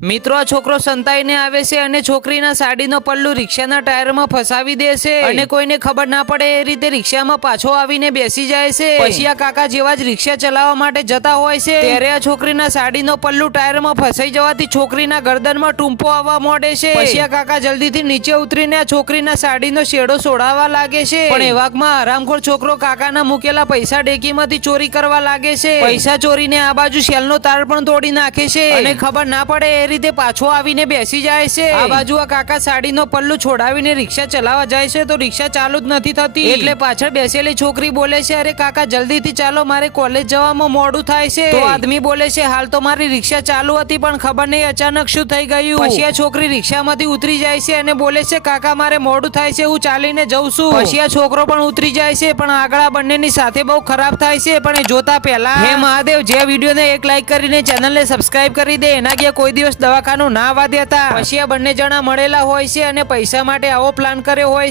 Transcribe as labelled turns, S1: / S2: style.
S1: મિત્રો આ છોકરો સંતાઈને આવે છે અને છોકરીના સાડીનો પલ્લુ રિક્ષાના ટાયરમાં ફસાવી દે છે. અને કોઈને ખબર ના પડે એ રીતે રિક્ષામાં પાછો આવીને બેસી જાય છે. પછી આ કાકા જેવા જ રિક્ષા ચલાવવા માટે જતા હોય છે. ત્યારે આ છોકરીના સાડીનો પલ્લુ ટાયરમાં ફસાઈ જવાથી છોકરીના ગરદનમાં ટૂંપો આવવા માંડે છે. પછી આ કાકા જલ્દીથી નીચે ઉતરીને આ છોકરીના સાડીનો શેડો સોડાવવા લાગે છે. પણ એવાકમાં આરામખોર છોકરો કાકાના મૂકેલા પૈસા ડેકીમાંથી ચોરી કરવા લાગે છે. પૈસા ચોરીને આ બાજુ શેલનો તાર પણ તોડી નાખે છે. અને ખબર ના પડે એ રીતે પાછો આવીને બેસી જાય છે. આ બાજુ આ કાકા સાડીનો પલ્લુ છોડાવીને રિક્ષા ચલાવવા જાય છે તો રિક્ષા ચાલુ જ નથી થતી. એટલે પાછળ બેસેલી છોકરી બોલે છે અરે કાકા જલ્દીથી ચાલો મારે કોલેજ જવામાં મોડું થાય છે. તો આદમી બોલે છે હાલ તો મારી રિક્ષા ચાલુ હતી પણ ખબર નહીં અચાનક શું થઈ ગયું. પછી આ છોકરી રિક્ષામાંથી ઉતરી જાય છે અને બોલે છે કાકા મારે મોડું થાય છે હું ચાલીને જઉં છું. પછી આ છોકરો પણ ઉતરી જાય છે પણ આગળ બંનેની સાથે બહુ ખરાબ થાય છે પણ એ જોતા પહેલા હે મહાદેવ જે વિડીયોને એક લાઈક કરીને ચેનલને સબસ્ક્રાઇબ કરી દે એના ગયા કોઈ દિવસ દવાખાનું ના વાદ્યતા પછી આ બંને જણા મળેલા હોય છે અને પૈસા માટે આવો પ્લાન કર્યો હોય